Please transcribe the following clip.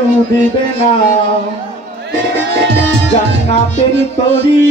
কেউ দিবে না। জান্নাতের তরি